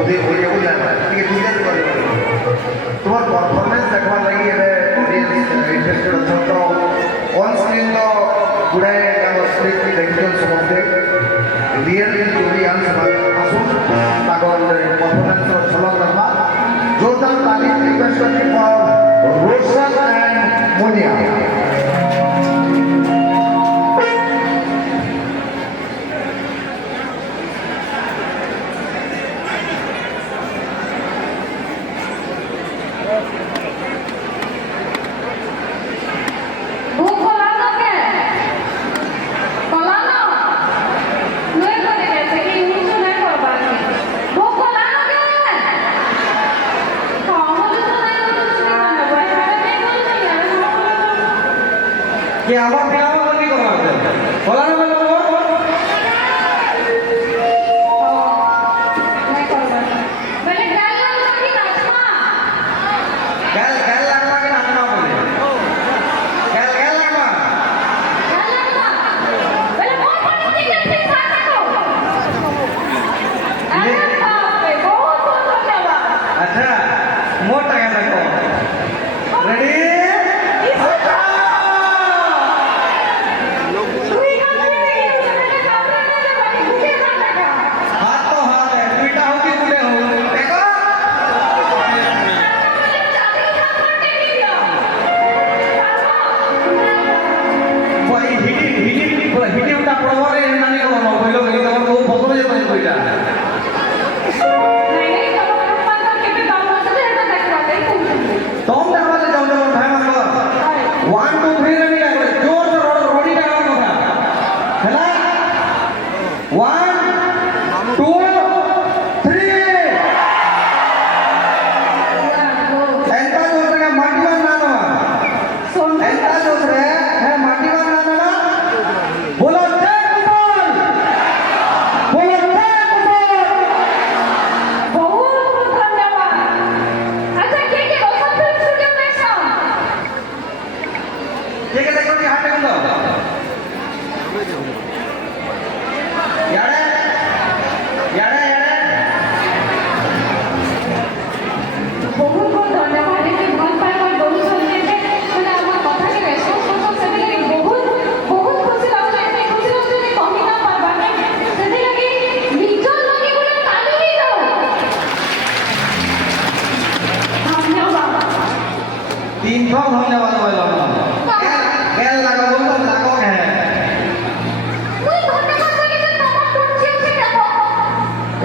যদি ওই বুঝলেন ঠিক জিজ্ঞেস করে তোমার পরফরমেন্স দেখবার লাগি এবে অডিয়েন্স ইন্টারেস্টেড অছন তো অন স্ক্রিন তো গুড়াଏ আমার স্ক্রিপ্ট ଦେଖିଛନ୍ ସମସ୍ତେ ରିଏଲି ଓଡ଼ିଆନ୍ସ ଆସୁନ୍ ତାଙ୍କର ପରଫରମେନ୍ସର ଝଲକ ଦେବା ଯୋରଦାର ତାଲି ରିକ୍ୱେଷ୍ଟ କରିବି for Roshan and Munia que agua que agua con Nico Martel. Hola, no me lo puedo. अच्छा मोटा क्या लगो रेडी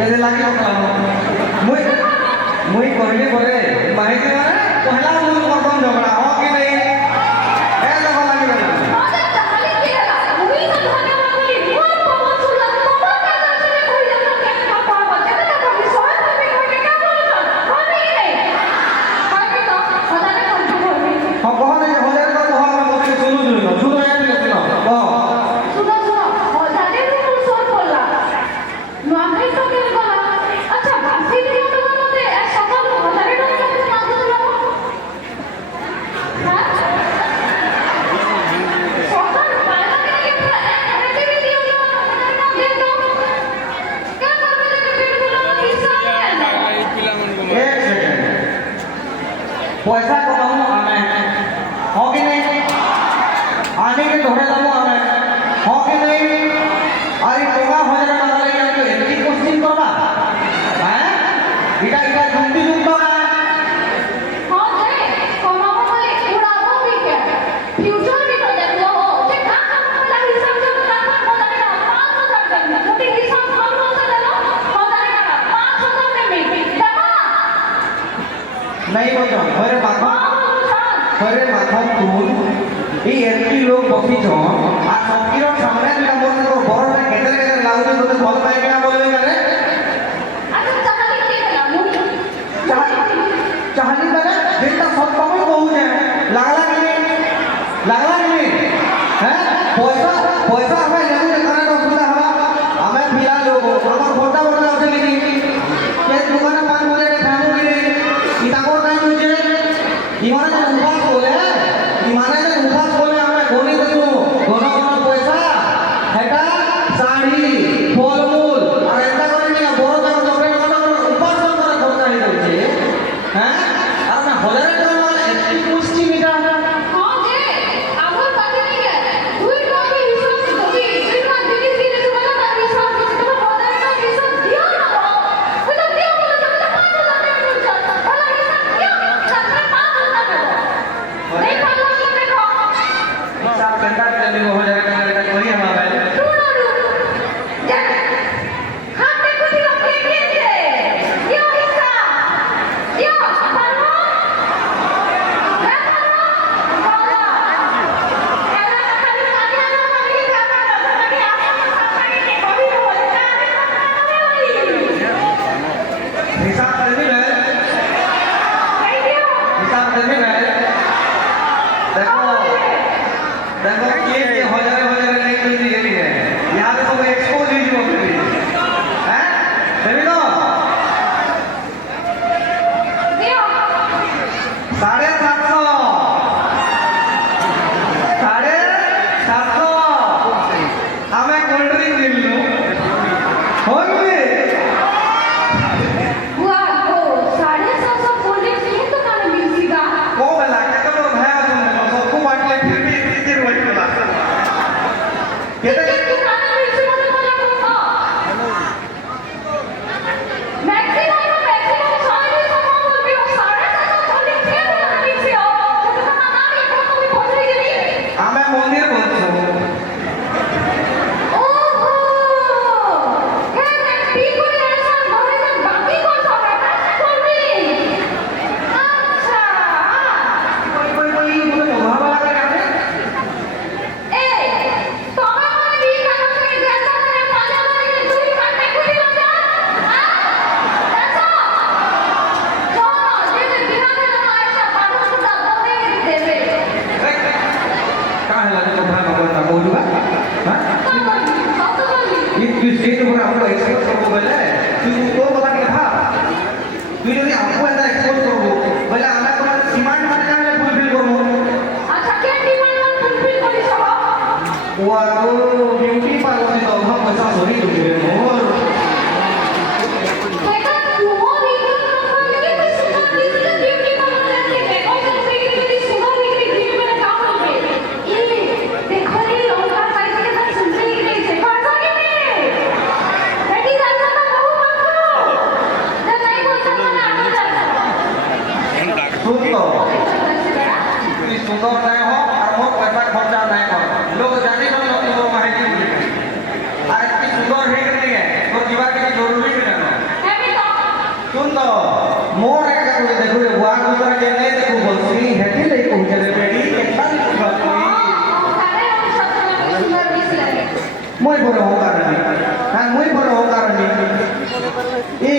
धन्यवाद मुई कहले बोले माहिती माने पहला मुझे प्रथम झगड़ा हो कि नहीं ए लोग लागी गला अरे ताली केला मुई तो धन्यवाद बोली बहुत बहुत सुला बहुत काला से कोई लोग के का पाव जब तक विश्वास में कोई के का बोलता हो नहीं बाकी तो पता नहीं कौन को बोल हम कहो नहीं हो जाए तो हम बोले सुनो यार भी सुनो सुनो और दादे को सोच बोला नॉर्मल तो के बोला अच्छा बासी भी तो बोलते सकाल को दादे को मांग दो हां सकाल पाला के एक्टिविटी हो ना दे दो क्या करबे के पेट बोला हिसाब में एक सेकंड पैसा कमाऊं हमें हो कि नहीं आने के धोरे दमो हमें हो कि नहीं अरे टोका हो जाए ना लगे तो एतकी क्वेश्चन करबा हैं इटा इटा जुक्ति जुक्त ना हां जे कमाओ बोले उड़ाओ भी क्या फ्यूचर भी तो देख लो जे का काम वाला हिसाब से का काम हो जाएगा 5000 करना छोटी हिसाब हम लोग से ले लो हो जाएगा 5000 में देखो नहीं बोलो घरे माथा तू এই এতকি লোক বসিছ আর সবকির সামনে যেটা বলতে তো বড়টা কেটে কেটে লাগুছে তোদের ফল পাই কিনা বলবে কেন আচ্ছা চাহালি কি গেলা চাহালি মানে যেটা সব কমই কহুছে লাগলা কি হ্যাঁ পয়সা আমি লেবু দোকানে অসুবিধা হবা আমি ফিরা লোক আমার ফোনটা বড় আছে কি কে দোকানে পান বলে খাবো কি ইতাকর নাই হইছে ইমানে উপাস বলে আমি গনি দেবো ঘন পয়সা এটা শাড়ি ফলমূল আর এটা করে নিয়ে বড় বড় চকলেট উপাস हिसाब देवी है कह दियो हिसाब देवी है देखो देखो ये हजारे नहीं मिलती है यहाँ पे सब एक्सपोज ही जो होती है हैं देवी तो दियो 750 हमें कोल्ड ड्रिंक मिल लो होंगे बुआ को 750 बोले नहीं तो काने मिलसीगा वो बेला के तो भया तुम सबको बांटले फिर भी इतनी रोज बोला ये तू काने मिलसीगा तो बोला को मैक्सिमम 750 बोल भी 750 बोले क्या मिलसी हो तो ना ना ये को भी पहुंच गई हमें मंदिर बोलते ओहो हे नेटी को ऐसा घरे में बाकी कौन सा बैठा है कोई भी अच्छा कोई मुझे लोहा वाला कर रहे ए तोमे माने भी कानो से जैसा ने पाजा मारे के दूरी काटने को ही लगा हां ऐसा जो ये बिना के ना ऐसा पाडो सुदा दोने देवे कहाँ है लगे तो भाग बोलता बोलूँगा हाँ तो बोली ये स्टेट ऊपर आपको एक्सपोज करो बोले तू तो बता के था तू जो आपको अंदर एक्सपोज करो बोले हमें तो डिमांड मत जाने फुलफिल करो अच्छा के डिमांड में फुलफिल करी सब वो ब्यूटी पार्लर में तो हम पैसा सोनी दूँगे और बेटा तुमो वीडियो कॉल के भी सुना किसके ब्यूटी पार्लर के देखो कैसे कितनी सुना वीडियो में काम करके ये देखो रे लौंडा साइज के साथ सुनते ही नहीं से पैसा के में बेटी जाता तो बहु मत करो जब नहीं बोलता तो ना आगे जाता सुन तो इतनी सुंदर नहीं हो और बहुत पैसा खर्चा नहीं हो लोग जाने को लोग लोग माहिती नहीं और इतनी सुंदर है करती है तो जीवा के जरूरी भी नहीं है भी तो सुन तो मोर एक कर देखो रे बुआ गुजर के नहीं देखो बोलती है कि नहीं पहुंचे रे बेटी कितना नहीं बात अरे हम सब सुंदर दिस लगे मुई बड़ो हो कारण नहीं हां मुई बड़ो हो कारण नहीं ये